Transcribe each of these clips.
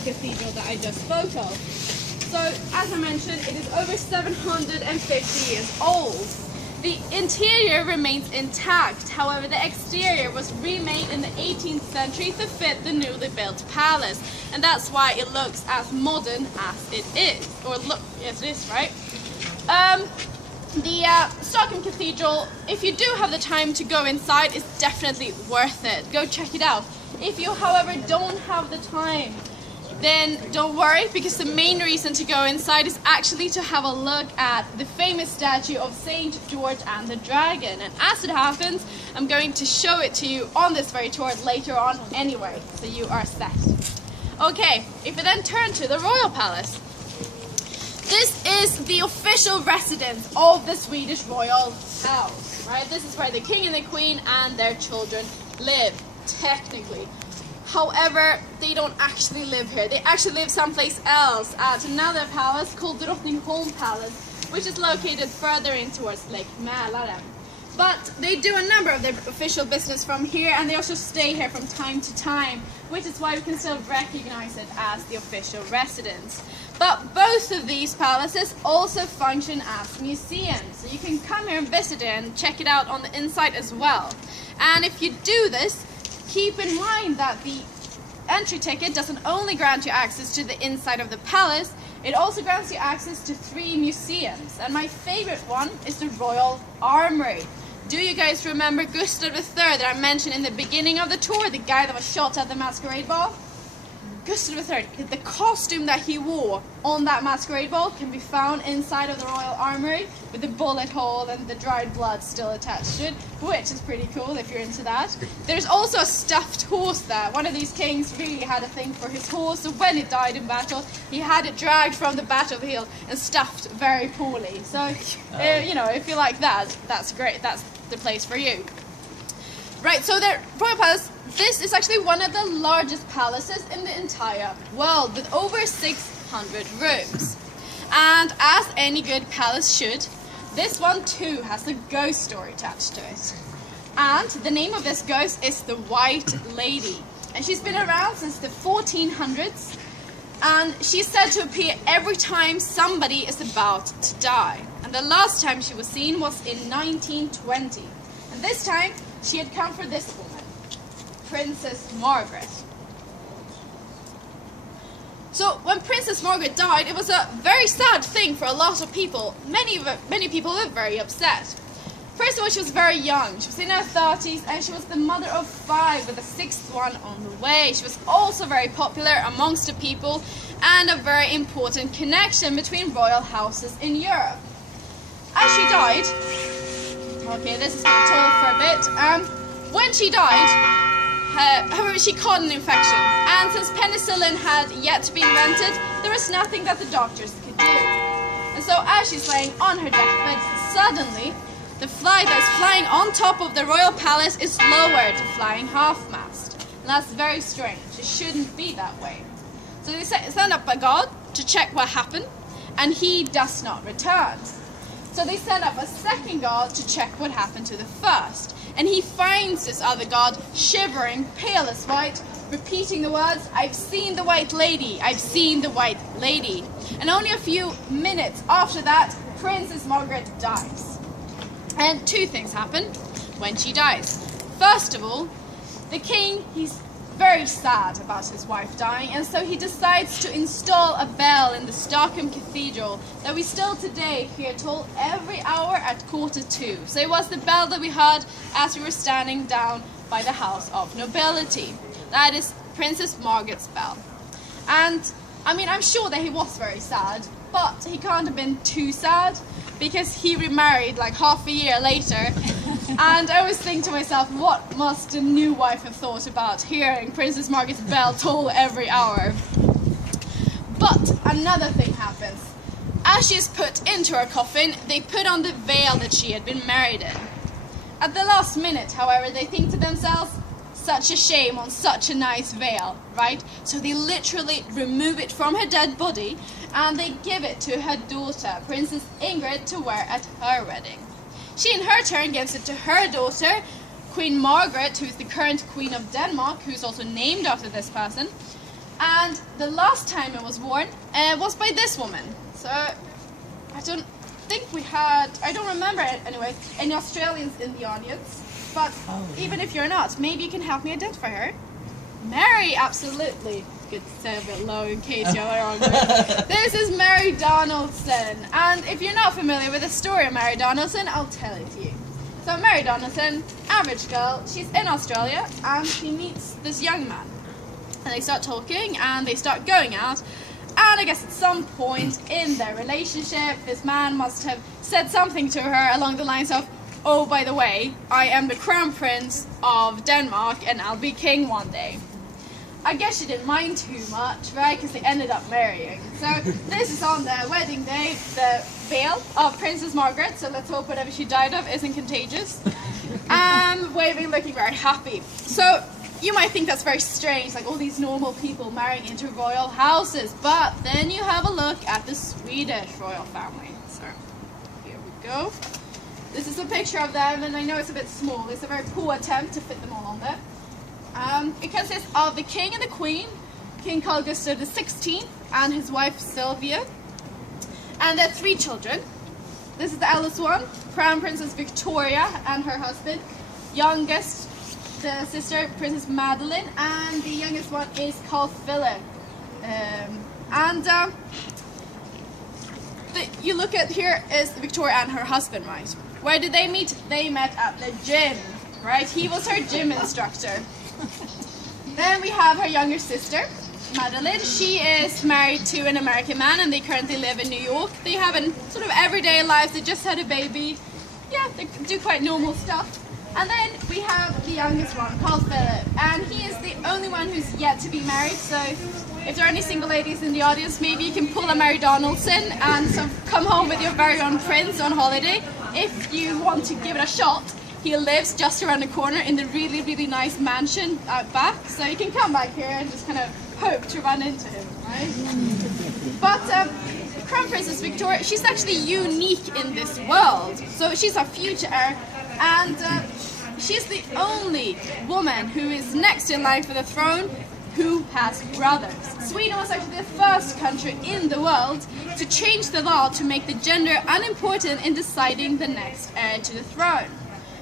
cathedral that I just spoke of. So, as I mentioned, it is over 750 years old. The interior remains intact, however the exterior was remade in the 18th century to fit the newly built palace, and that's why it looks as modern as it is, or look, yes it is, right? The Stockholm Cathedral, if you do have the time to go inside, is definitely worth it. Go check it out. If you, however, don't have the time, then don't worry, because the main reason to go inside is actually to have a look at the famous statue of Saint George and the Dragon. And as it happens, I'm going to show it to you on this very tour later on anyway, so you are set. Okay, if we then turn to the Royal Palace. This is the official residence of the Swedish royal house, right? This is where the king and the queen and their children live, technically. However, they don't actually live here. They actually live someplace else at another palace called the stockholm Palace, which is located further in towards Lake Mälaren. But they do a number of their official business from here, and they also stay here from time to time, which is why we can still recognize it as the official residence. But both of these palaces also function as museums, so you can come here and visit it and check it out on the inside as well. And if you do this, keep in mind that the entry ticket doesn't only grant you access to the inside of the palace, it also grants you access to 3 museums. And my favorite one is the Royal Armory. Do you guys remember Gustav III that I mentioned in the beginning of the tour, the guy that was shot at the masquerade ball? Gustav III, the costume that he wore on that masquerade ball can be found inside of the Royal Armory with the bullet hole and the dried blood still attached to it, which is pretty cool if you're into that. There's also a stuffed horse there. One of these kings really had a thing for his horse, so when it died in battle, he had it dragged from the battlefield and stuffed very poorly. So, you know, if you like that, that's great. That's the place for you. Right, so the Royal Palace, this is actually one of the largest palaces in the entire world, with over 600 rooms. And as any good palace should, this one too has a ghost story attached to it. And the name of this ghost is the White Lady. And she's been around since the 1400s, and she's said to appear every time somebody is about to die. And the last time she was seen was in 1920. And this time, she had come for this woman, Princess Margaret. So when Princess Margaret died, it was a very sad thing for a lot of people. Many people were very upset. First of all, she was very young. She was in her 30s, and she was the mother of 5 with a 6th one on the way. She was also very popular amongst the people and a very important connection between royal houses in Europe. As she died, okay, this is going to talk for a bit. When she died, however, she caught an infection, and since penicillin had yet to be invented, there was nothing that the doctors could do. And so as she's laying on her deathbed, suddenly the flag that's flying on top of the royal palace is lowered to flying half-mast. And that's very strange. It shouldn't be that way. So they send up a god to check what happened, and he does not return. So they send up a second god to check what happened to the first. And he finds this other god shivering, pale as white, repeating the words, "I've seen the White Lady, I've seen the White Lady." And only a few minutes after that, Princess Margaret dies. And 2 things happen when she dies. First of all, the king, he's very sad about his wife dying, and so he decides to install a bell in the Stockholm Cathedral that we still today hear toll every hour at 1:45. So it was the bell that we heard as we were standing down by the House of Nobility. That is Princess Margaret's bell. And I mean, I'm sure that he was very sad, but he can't have been too sad, because he remarried like half a year later. And I always think to myself, what must the new wife have thought about hearing Princess Margaret's bell toll every hour? But another thing happens. As she is put into her coffin, they put on the veil that she had been married in. At the last minute, however, they think to themselves, such a shame on such a nice veil, right? So they literally remove it from her dead body, and they give it to her daughter, Princess Ingrid, to wear at her wedding. She in her turn gives it to her daughter, Queen Margaret, who is the current Queen of Denmark, who's also named after this person. And the last time it was worn was by this woman. So I don't think we had, I don't remember it anyway, any Australians in the audience. But even if you're not, maybe you can help me identify her. Mary, absolutely. Good to say a bit low in case you're wrong. This is Mary Donaldson. And if you're not familiar with the story of Mary Donaldson, I'll tell it to you. So Mary Donaldson, average girl, she's in Australia and she meets this young man. And they start talking and they start going out. And I guess at some point in their relationship, this man must have said something to her along the lines of, "Oh, by the way, I am the Crown Prince of Denmark and I'll be king one day." I guess she didn't mind too much, right? Because they ended up marrying. So this is on their wedding day, the veil of Princess Margaret. So let's hope whatever she died of isn't contagious. Waving, looking very happy. So you might think that's very strange, like all these normal people marrying into royal houses. But then you have a look at the Swedish royal family. So here we go. This is a picture of them, and I know it's a bit small. It's a very poor attempt to fit them all on there. It consists of the king and the queen, King Carl Gustaf XVI and his wife Sylvia. And their 3 children. This is the eldest one, Crown Princess Victoria and her husband. Youngest, the sister, Princess Madeline. And the youngest one is Carl Philip. You look at here is Victoria and her husband, right? Where did they meet? They met at the gym, right? He was her gym instructor. Then we have her younger sister, Madeline. She is married to an American man and they currently live in New York. They have a sort of everyday life. They just had a baby. Yeah, they do quite normal stuff. And then we have the youngest one, Carl Philip. And he is the only one who's yet to be married. So if there are any single ladies in the audience, maybe you can pull a Mary Donaldson and come home with your very own prince on holiday. If you want to give it a shot, he lives just around the corner in the really, really nice mansion out back. So you can come back here and just kind of hope to run into him, right? But Crown Princess Victoria, she's actually unique in this world. So she's our future heir, and she's the only woman who is next in line for the throne who has brothers. Sweden was actually the first country in the world to change the law to make the gender unimportant in deciding the next heir to the throne.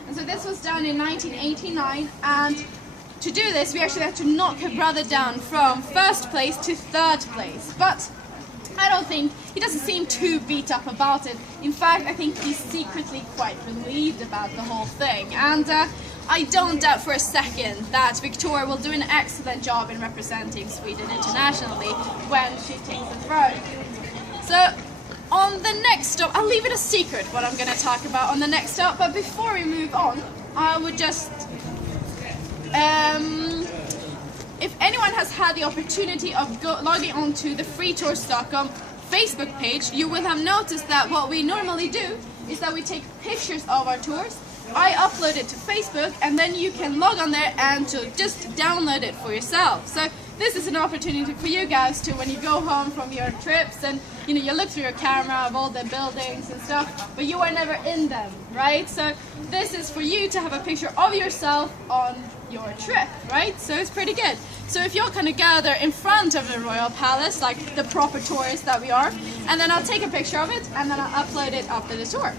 And so this was done in 1989, and to do this we actually had to knock her brother down from 1st place to 3rd place. But I don't think, he doesn't seem too beat up about it. In fact, I think he's secretly quite relieved about the whole thing. And I don't doubt for a second that Victoria will do an excellent job in representing Sweden internationally when she takes the throne. So on the next stop, I'll leave it a secret what I'm going to talk about on the next stop, but before we move on, I would just, if anyone has had the opportunity of logging onto the Free Tour Stockholm Facebook page, you will have noticed that what we normally do is that we take pictures of our tours. I upload it to Facebook, and then you can log on there and to just download it for yourself. So this is an opportunity for you guys to, when you go home from your trips and you look through your camera of all the buildings and stuff, but you are never in them, right? So this is for you to have a picture of yourself on your trip, right? So it's pretty good. So if you'll kind of gather in front of the Royal Palace, like the proper tourists that we are, and then I'll take a picture of it and then I'll upload it after the tour.